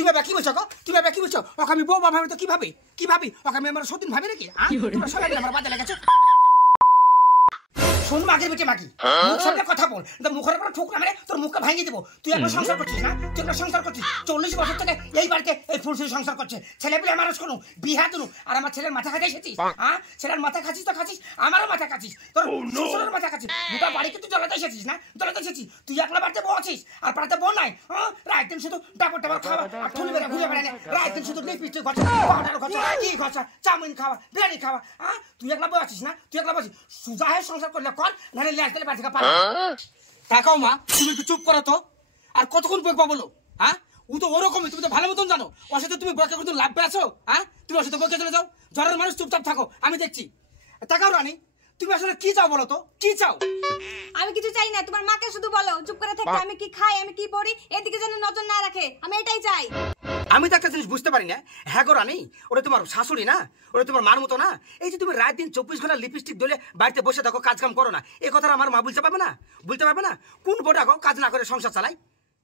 তুমি এবার কি বলছো গো? তুমি এবার কি বলছো? ওকে আমি বউ ভাবি তো কি ভাবি? কি ভাবি? ওকে আমি আমার সতীন ভাবি নাকি? তোমরা সবাই মিলে আমার বাদে লেগেছো। শোন মাগের বেটে মাগি, মুখ সামনে কথা বল, মুখের উপর ঠুকরা মেরে তোর মুখটা ভাঙিয়ে দেবো। তুই একটা সংসার করছিস না? তুই একটা সংসার করছিস 40 বছর থেকে এই বাড়িতে এই ফুলসুরি সংসার করছে। ছেলে পেলে মানুষ কোনো বিহা দিলু আর আমার ছেলের মাথা খাতে এসেছিস। হ্যাঁ, ছেলের মাথা খাচ্ছিস তো খাচ্ছিস, আমারও মাথা খাচ্ছিস, তোর শ্বশুরের মাথা খাচ্ছিস। গোটা বাড়িতে তুই জ্বলাতে এসেছিস না? জ্বলাতে এসেছিস তুই একলা বাড়িতে বউ আছিস আর পাড়াতে বউ নাই। রাত দিন শুধু ডাবর ডাবর খাওয়া আর ঠুলি বেড়ে ঘুরে বেড়ানে, রাত দিন শুধু লিপস্টিক ঘষা, পাউডার ঘষা, কি ঘষা, চাউমিন খাওয়া, বিরিয়ানি খাওয়া। হ্যাঁ, তুই একলা বউ আছিস না? তুই একলা বসিস সুজা হয়ে সংসার করলে কর, নাহলে লেজ দিলে বাড়ি থেকে পালা। তাকাও মা, তুমি একটু চুপ করো তো। আর কতক্ষণ বকবা বলো? হ্যাঁ, ও তো ওরকমই, তুমি তো ভালো মতন জানো। ওর সাথে তুমি বকে করতে লাভ পেয়েছো? হ্যাঁ, তুমি ওর সাথে বকে চলে যাও। জ্বরের মানুষ চুপচাপ থাকো, আমি দেখছি। তাকাও রানী, তুমি আসলে কি চাও বলো তো? কি চাও? আমি কিছু চাই না, তোমার মাকে শুধু বলো চুপ করে থাকতে। আমি কি খাই, আমি কি পড়ি, এদিকে যেন নজর না রাখে, আমি এটাই চাই। আমি তো একটা জিনিস বুঝতে পারি না। হ্যাঁ গো রানী, ওটা তোমার শাশুড়ি না? ওটা তোমার মার মতো না? এই যে তুমি রাত দিন 24 ঘন্টা লিপস্টিক দলে বাড়িতে বসে থাকো, কাজ কাম করো না, এই কথাটা আমার মা বলতে পারবে না? বলতে পারবে না? কোন বোটা গো কাজ না করে সংসার চালাই?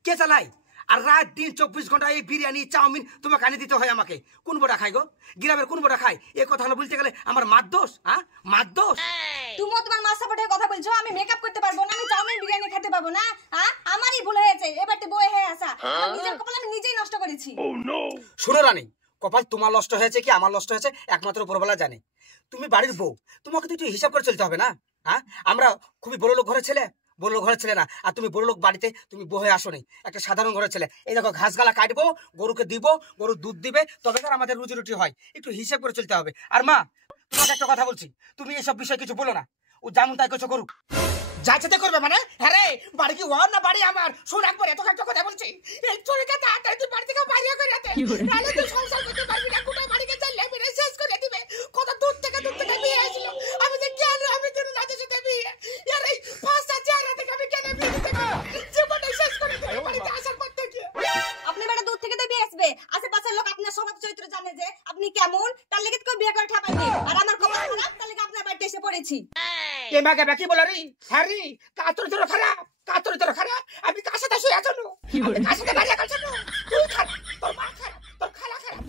কে চালাই? আর রাত দিন 24 ঘন্টা এই বিরিয়ানি চাউমিন তোমাকে আনি দিতে হয় আমাকে। কোন বোটা খাই গো? গ্রামের কোন বোটা খায়? এই কথা বলতে গেলে আমার মার দোষ? হ্যাঁ, মার দোষ। তুমিও তোমার মার সাপোর্টে কথা বলছো। আমি মেকআপ করতে পারবো না, আমি চাউমিন বিরিয়ানি খেতে পারবো না। হ্যাঁ, আমারই ভুল হয়েছে, এবারতে বই হয়ে আসা। আমার নিজের কপাল আমি নিজেই নষ্ট করেছি। শোনো রানী, কপাল তোমার নষ্ট হয়েছে কি আমার নষ্ট হয়েছে একমাত্র উপরওয়ালা জানে। তুমি বাড়ির বউ, তোমাকে তো একটু হিসাব করে চলতে হবে না? হ্যাঁ, আমরা খুবই বড় লোক ঘরের ছেলে, বড় লোক ঘরের ছেলে না। আর তুমি বড় লোক বাড়িতে তুমি বউ হয়ে আসো নি, একটা সাধারণ ঘরের ছেলে। এই দেখো ঘাস গালা কাটবো, গরুকে দিব, গরু দুধ দিবে, তবে তার আমাদের রুজি রুটি হয়। একটু হিসাব করে চলতে হবে। আর মা, তোমাকে একটা কথা বলছি, তুমি এসব বিষয়ে কিছু বলো না। ও যেমন তাই কিছু করুক, যা ইচ্ছাতে করবে। মানে হ্যাঁ রে, বাড়ি কি ওর না বাড়ি আমার? শোন একবার, এত একটা কথা বলছি, এই চোরকে তাড়াতাড়ি তুই বাড়ি থেকে বাইরে করে দে, নাহলে তুই সংসার করতে পারবি না। কোথায় বাড়িকে চাইলে মেরে শেষ করে দিবে। কত দূর থেকে বিয়ে হয়েছিল, আমি যে কেন আমি তোর নাচের সাথে বিয়ে, আর এই পাঁচটা চেহারা থেকে আমি কেন বিয়ে দিতে পারবো? জীবনটা শেষ করে দিবে বাড়িতে আসার পর থেকে। আপনি বেটা দূর থেকে তো বিয়ে আসবে, আশেপাশের লোক আপনার স্বভাব চরিত্র জানে যে আপনি কেমন, তার লেগে কেউ বিয়ে করে ঠাপাইবে। আর আমার কপাল খারাপ, তার লেগে আপনার বাড়িতে এসে পড়েছি। এ মাকে বাকি বলো রে? হ্যাঁ রে, কার চরিত্র খারাপ, কার চরিত্র খারাপ? আমি কার সাথে শুয়ে আছো? কার সাথে বাড়ি আছো? তুই খারাপ, তোর মা খারাপ, তোর খালা খারাপ,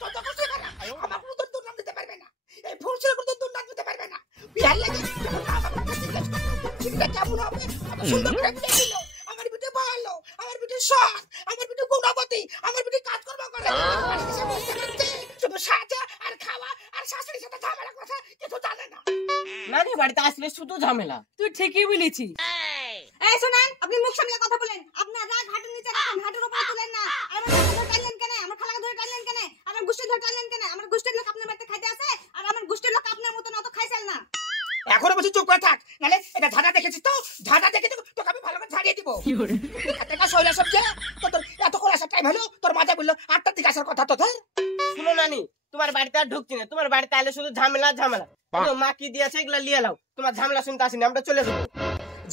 তোর দোকান খারাপ। আমার কোনো তোর নাম দিতে পারবে না, এই ফুলসের কোনো তোর নাম দিতে পারবে না। বিয়ার লাগে কেমন হবে? সুন্দর করে বিয়ে দিল, আমার বিটে ভালো, আমার বিটে সৎ, আমার বিটে গুণবতী, আমার বিটে কাজকর্ম করে, শুধু সাজা আর খাওয়া আর শাশুড়ির সাথে ঝামেলা কথা কিছু জানে না। নানি বাড়িতে আসলে শুধু ঝামেলা। তুই ঠিকই বলেছিস। এই শুনেন, আপনি মুখ সামলে কথা বলেন। আপনার রাগ হাঁটুর নিচে রাখেন, হাঁটুর উপরে তুলেন না। আর আমার ধরে টানলেন কেন? আমার খালাকে ধরে টানলেন কেন? আমার গোষ্ঠী ধরে টানলেন কেন? আমার গোষ্ঠীর লোক আপনার বাড়িতে খাইতে আসে, আর আমার গোষ্ঠীর লোক আপনার মতো অত খাইছেন না। এখনো বলছি চুপ করে থাক, নাহলে এটা ঝাড়া দেখেছিস তো? ঝাড়া দেখে তোকে আমি ভালো করে ঝাড়িয়ে দিব। শৈলা সবজি তোর এত করে আসার টাইম হলো, তোর মাঝে বললো 8টার দিকে আসার কথা। তো ধর শুনো নানি, তোমার বাড়িতে আর ঢুকছি না। তোমার বাড়িতে আলে শুধু ঝামেলা ঝামেলা। মা কি দিয়েছে এগুলা লিয়ে লাও। তোমার ঝামেলা শুনতে আসিনি, আমরা চলে যাবো।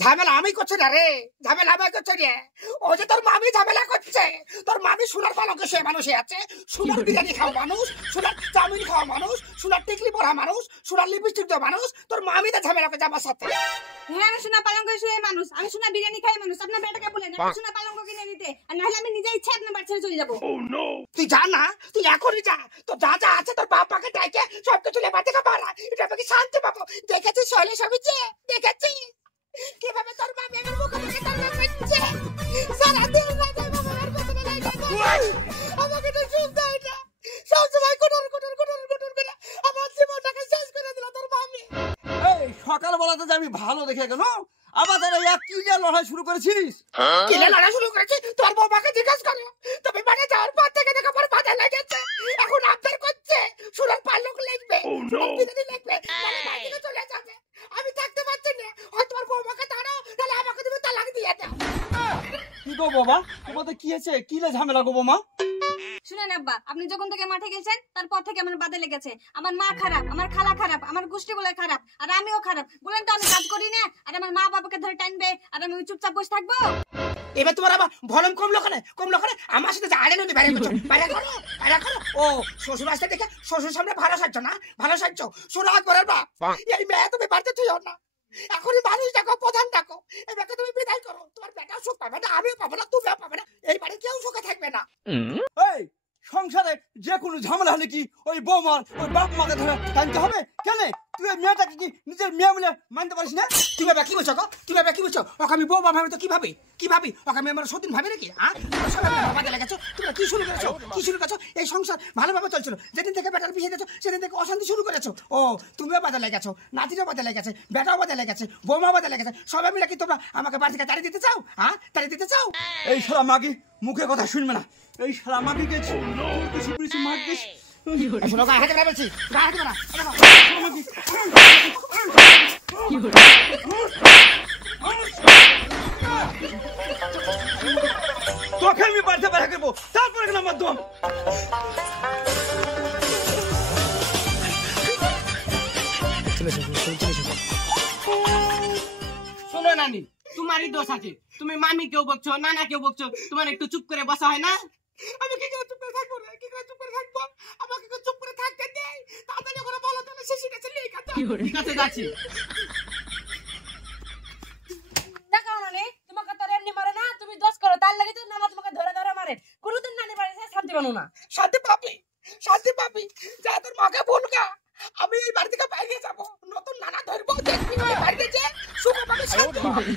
ঝামেলা আমি করছি না রে, ঝামেলা আমি করছি রে। ও যে তোর মামি ঝামেলা করছে। তোর মামি সোনার পালঙ্কে সে মানুষই আছে, সোনার বিরিয়ানি খাওয়া মানুষ, সোনার চাউমিন খাওয়া মানুষ, সোনার টিকলি পরা মানুষ, সোনার লিপস্টিক দেওয়া মানুষ। তোর মামি তো ঝামেলা করছে আমার সাথে। হ্যাঁ, আমি সোনা পালঙ্ক শুয়ে মানুষ, আমি সোনা বিরিয়ানি খাই মানুষ। আপনার বেটাকে বলেন আমি সোনা পালঙ্ক কিনে নিতে, আর নাহলে আমি নিজে ইচ্ছে আপনার বাড়ি ছেড়ে চলে যাবো। তুই যা না, তুই এখনই যা। তো যা যা আছে তোর বাপাকে ডাকে সবকিছু লেবার থেকে বাড়া, এটা আমাকে শান্তি পাবো। দেখেছিস শৈলা সবজি, দেখেছিস কিভাবে তোর মামি আমার মুখে মুখে তার করছে? সারাদিন রাতে বাবার পেছনে লাগে, আমাকে তো শুনতে হয় না। সবসময় কোটর কোটর কোটর কোটর করে আমার জীবনটাকে শেষ করে দিল তোর মামি। এই সকালবেলাতে যে আমি ভালো দেখে গেল, আবার এক কি নিয়ে লড়াই শুরু করেছিস? কিলে লড়াই শুরু করেছি? তোর বৌমাকে জিজ্ঞাসা করো। তুমি বাড়ি যাওয়ার পর থেকে দেখো আমার বাধা লেগেছে, এখন আবদার করছে সোনার পালক লিখবে, লিখবে, চলে যাবে। আমি থাকতে পারছি না, হয় তোমার বৌমাকে দাঁড়াও, তাহলে আমাকে তুমি তালাক দিয়ে দাও। কি গো বাবা, তোমাদের কি হয়েছে? কি লে ঝামেলা গো বৌমা? শুনেন আব্বা, আপনি যখন থেকে মাঠে গেছেন তারপর থেকে আমার বাদে লেগেছে। আমার মা খারাপ, আমার খালা খারাপ, আমার গোষ্ঠী গুলো খারাপ, আর আমিও খারাপ। বলেন তো আমি কাজ করি না, আর আমার মা বাবাকে ধরে টানবে, আর আমি চুপচাপ বসে থাকবো? এবার তোমার আবার ভলম কমলো কেন? আমার সাথে আড়ে নদী বাইরে করছো, বাইরে করো, বাইরে করো। ও শ্বশুর আসতে দেখে শ্বশুর সামনে ভালো সাজছো না? ভালো সাজছো? শোনা করার বাপ, এই মেয়ে তুমি বাড়িতে তুইও না, এখনই মানুষ ডাকো, প্রধান ডাকো, এই ব্যাকে তুমি বিদায় করো। তোমার বেটাও সুখ পাবে না, আমিও পাবো না, তুমিও পাবে না, এই বাড়ি কেউ সুখে থাকবে না। এই সংসারে যে কোনো ঝামেলা হলে কি ওই বৌমার ওই বাপ মাকে ধরে টানতে হবে কেন? তুই ওই মেয়েটাকে কি নিজের মেয়ে বলে মানতে পারিস না? তুমি এবার কি বলছো গো? তুমি এবার কি বলছো? ওকে আমি বউ ভাবি তো কি ভাবি? কি ভাবি? ওকে আমি আমার সতীন ভাবি নাকি? হ্যাঁ, বাবা লেগেছো, তোমরা কি শুরু করেছো? কি শুরু করেছো? এই সংসার ভালোভাবে চলছিল, যেদিন থেকে বেটার বিয়ে দিয়েছো সেদিন থেকে অশান্তি শুরু করেছো। ও তুমিও বাধা লেগেছো, নাতিরও বাধা লেগেছে, বেটাও বাধা লেগেছে, বৌমাও বাধা লেগেছে, সবাই মিলে কি তোমরা আমাকে বাড়ি থেকে তাড়িয়ে দিতে চাও? হ্যাঁ, তাড়িয়ে দিতে চাও? এই শালা মাগি মুখে কথা শুনবে না। এই শালা মাগি গেছি কিছু পুলিশ মারছিস। শোনো, গায়ে হাতে বেড়া বলছি, গায়ে হাতে বেড়া। তোকে আমি বাড়িতে বেড়া করবো, তারপরে কেন আমার দম। শোনো নানি, তোমারই দোষ আছে। তুমি মামি কেউ বকছো, নানা কেউ বকছো, তোমার একটু চুপ করে বসা হয় না? আমি কি করে চুপ করে থাকবো রে? কি করে চুপ করে থাকবো? আমাকে কি চুপ করে থাকতে দেয়? তাড়াতাড়ি করে বলো, তাহলে শেষে গেছে লিয়ে কাটা। ঠিক আছে, যাচ্ছি। দেখো নানি, তোমাকে তো আর এমনি মারে না, তুমি দোষ করো, তার লাগি তো নানা তোমাকে ধরে ধরে মারে। কোনোদিন নানি বাড়ি যায় শান্তি পানো না। শান্তি পাবি, শান্তি পাবি, যা তোর মাকে বলগা। আমি এই বাড়ি থেকে বাইরে যাবো, নতুন নানা ধরবো, দেখবি ওই বাড়িতে যে সুখ পাবে, শান্তি পাবে।